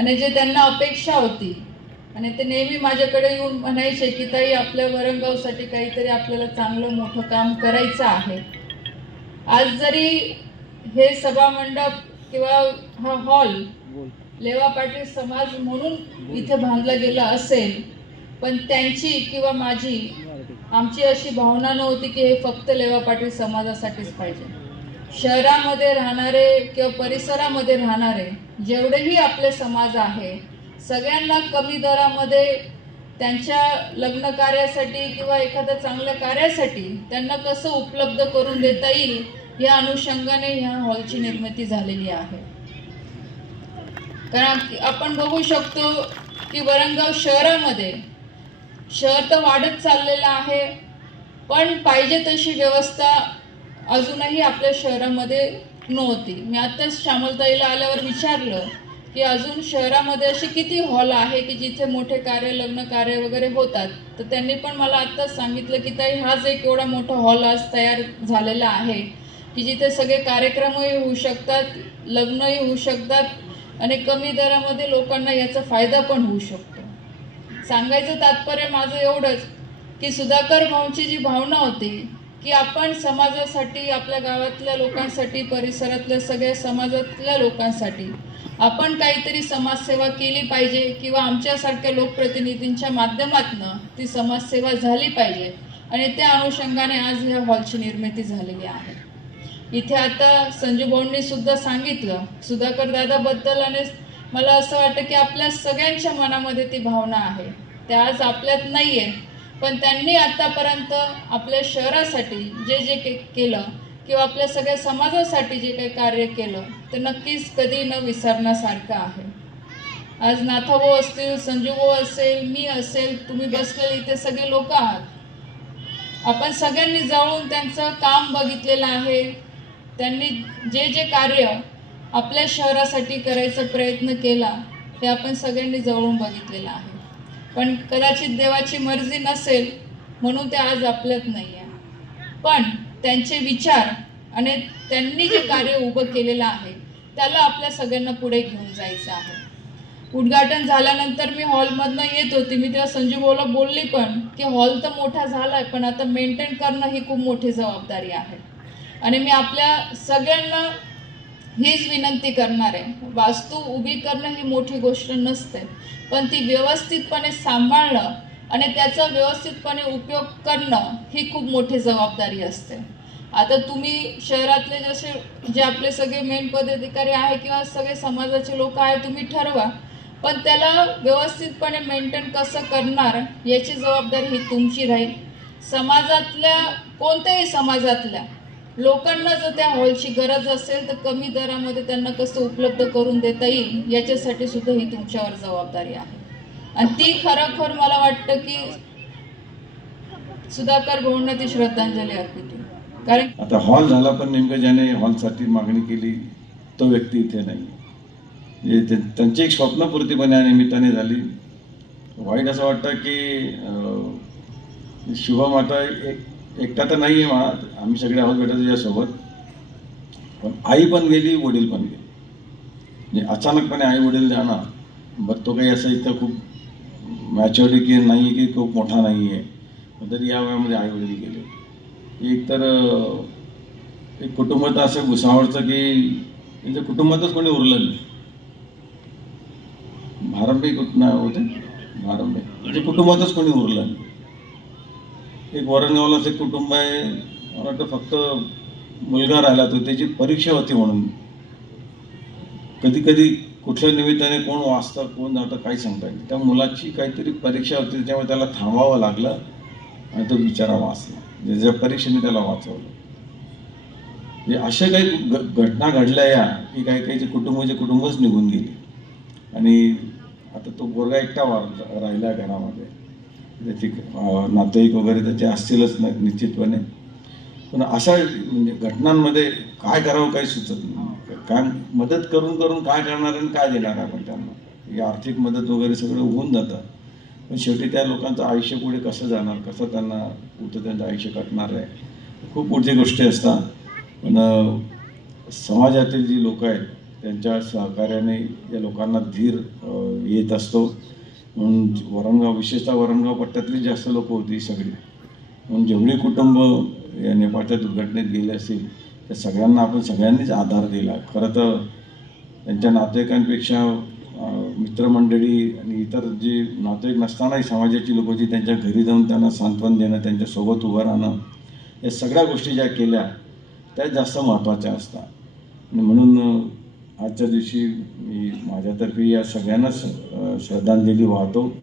आणि जे त्यांना अपेक्षा होती. आणि ते नेहमी माझ्याकडे येऊन म्हणायचे की ताई आपल्या वरंगावसाठी काहीतरी आपल्याला चांगलं मोठं काम करायचं आहे. आज जरी हे सभामंडप किंवा हा हॉल लेवा पाटील समाज म्हणून इथे बांधला गेला असेल पण त्यांची किंवा माझी आमची अशी भावना नव्हती की हे फक्त लेवा पाटील समाजासाठीच पाहिजे. शहरामध्ये राहणारे किंवा परिसरामध्ये राहणारे जेवढेही आपले समाज आहे सगळ्यांना कमी दरामध्ये त्यांच्या लग्न कार्यासाठी किंवा एखाद्या चांगल्या कार्यासाठी त्यांना कसं उपलब्ध करून देता येईल या अनुषंगाने ह्या हॉलची निर्मिती झालेली आहे. कारण आपण बघू शकतो की वरंगाव शहरामध्ये शहर तर वाढत चाललेलं आहे पण पाहिजे तशी व्यवस्था अजूनही आपल्या शहरामध्ये नव्हती. मी आत्ताच श्यामलताईला आल्यावर विचारलं की अजून शहरामध्ये असे किती हॉल आहे की जिथे मोठे कार्य लग्न कार्य वगैरे होतात? तर त्यांनी पण मला आत्ताच सांगितलं की ताई हाच एक एवढा मोठा हॉल आज तयार झालेला आहे की जिथे सगळे कार्यक्रमही होऊ शकतात लग्नही होऊ शकतात आणि कमी दरामध्ये लोकांना याचा फायदा पण होऊ शकतो. सांगायचं तात्पर्य माझं एवढंच की सुधाकर भाऊंची जी भावना होती की आपण समाजासाठी आपल्या गावातल्या लोकांसाठी परिसरातल्या सगळ्या समाजातल्या लोकांसाठी आपण काहीतरी समाजसेवा केली पाहिजे किंवा आमच्यासारख्या लोकप्रतिनिधींच्या माध्यमातनं ती समाजसेवा झाली पाहिजे. आणि त्या अनुषंगाने आज ह्या हॉलची निर्मिती झालेली आहे. इथे आता संजू भाऊंनी सुद्धा सांगितलं सुधाकर दादाबद्दल आणि मला असं वाटतं की आपल्या सगळ्यांच्या मनामध्ये ती भावना आहे. त्या आज आपल्यात नाही आहे पण त्यांनी आतापर्यंत आपल्या शहरासाठी जे जे के केलं किंवा आपल्या सगळ्या समाजासाठी जे काही कार्य केलं ते नक्कीच कधी न विसरण्यासारखं आहे. आज नाथाभाऊ असतील संजूभाऊ असेल मी असेल तुम्ही बसलेले इथे सगळे लोक आहात. आपण सगळ्यांनी जाऊन त्यांचं काम बघितलेलं आहे. त्यांनी जे जे कार्य आपल्या शहरासाठी करायचा प्रयत्न केला ते आपण सगळ्यांनी जवळून बघितलेलं आहे. पण कदाचित देवाची मर्जी नसेल म्हणून ते आज आपल्यात नाही आहे पण त्यांचे विचार आणि त्यांनी जे कार्य उभं केलेलं आहे त्याला आपल्या सगळ्यांना पुढे घेऊन जायचं आहे. उद्घाटन झाल्यानंतर मी हॉलमधनं येत होती. मी तेव्हा संजू भाऊला बोलली पण की हॉल तर मोठा झाला आहे पण आता मेंटेन करणं ही खूप मोठी जबाबदारी आहे. आणि मी आपल्या सगळ्यांना हीच विनंती करणार आहे. वास्तू उभी करणं ही मोठी गोष्ट नसते. पण ती व्यवस्थितपणे सांभाळणं आणि त्याचा व्यवस्थितपणे उपयोग करणं ही खूप मोठी जबाबदारी असते. आता तुम्ही शहरातले जसे जे आपले सगळे मेन पदाधिकारी आहे किंवा सगळे समाजाचे लोक आहे तुम्ही ठरवा. पण त्याला व्यवस्थितपणे मेंटेन कसं करणार याची जबाबदारी ही तुमची राहील. समाजातल्या कोणत्याही समाजातल्या लोकांना जर त्या हॉलची गरज असेल तर कमी दरामध्ये त्यांना कसं उपलब्ध करून देता येईल याच्यासाठी सुद्धा ही तुमच्यावर जबाबदारी आहे. आणि ती खरोखर मला वाटतं की सुधाकर भाऊंना ती श्रद्धांजली अर्पित. कारण आता हॉल झाला पण नेमकं ज्याने हॉलसाठी मागणी केली तो व्यक्ती इथे नाही. म्हणजे ते- त्यांची एक स्वप्नपूर्ती पण या निमित्ताने झाली. वाईट असं वाटतं की अं, आता एक एकटा तर नाही आहे मा आम्ही सगळे आहोत बेटा तुझ्यासोबत पण आई पण गेली वडील पण गेले. म्हणजे अचानकपणे आई वडील जाणार बट तो काही असं इथं खूप मॅच्युरिटी नाही की खूप मोठा नाही आहे तरी या वयामध्ये आई वडील गेले. एक तर एक एक कुटुंबात असं घुसावडचं की त्यांच्या कुटुंबातच कोणी उरलं नाही. भारंबे कुठं होते? भारंबे. म्हणजे कुटुंबातच कोणी उरलं नाही. एक वरणगावलाच एक कुटुंब आहे. मला वाटतं फक्त मुलगा राहिला तो त्याची परीक्षा होती म्हणून. कधी कधी कुठल्या निमित्ताने कोण वाचतं कोण जातं काही सांगता येईल त्या मुलाची काहीतरी परीक्षा होती त्याच्यामुळे त्याला थांबावं लागलं आणि तो बिचारा वाचला. ज्याच्या ज्या परीक्षेने त्याला वाचवलं. म्हणजे अशा काही घ- घटना घडल्या या की काही काहीचे कुटुंबाचे कुटुंबच निघून गेली. आणि आता तो पोरगा एकटा वा राहिला घरामध्ये. त्याचे नातेवाईक वगैरे त्याचे असतीलच नाही निश्चितपणे. पण अशा म्हणजे घटनांमध्ये काय करावं काही सुचत नाही. काय मदत करून करून काय करणार आणि काय देणार आपण त्यांना? ही आर्थिक मदत वगैरे सगळं होऊन जातं. पण शेवटी त्या लोकांचं आयुष्य पुढे कसं जाणार? कसं त्यांना कुठं त्यांचं आयुष्य कटणार आहे? खूप मोठी गोष्टी असतात. पण समाजातील जी लोक आहेत त्यांच्या सहकार्याने या लोकांना धीर येत असतो. म्हणून वरणगाव विशेषतः वरणगाव पट्ट्यातली जास्त लोक होती सगळी. म्हणून जेवढी कुटुंब या नेपाळच्या दुर्घटनेत गेले असतील त्या सगळ्यांना आपण सगळ्यांनीच आधार दिला. खरं तर त्यांच्या नातेवाईकांपेक्षा मित्रमंडळी आणि इतर जी नातेवाईक नसतानाही समाजाची लोक जी त्यांच्या घरी जाऊन त्यांना सांत्वन देणं त्यांच्यासोबत उभं राहणं या सगळ्या गोष्टी ज्या केल्या त्या जास्त महत्त्वाच्या असतात. आणि म्हणून आजच्या दिवशी मी माझ्यातर्फे या सगळ्यांनाच श्रद्धांजली वाहतो.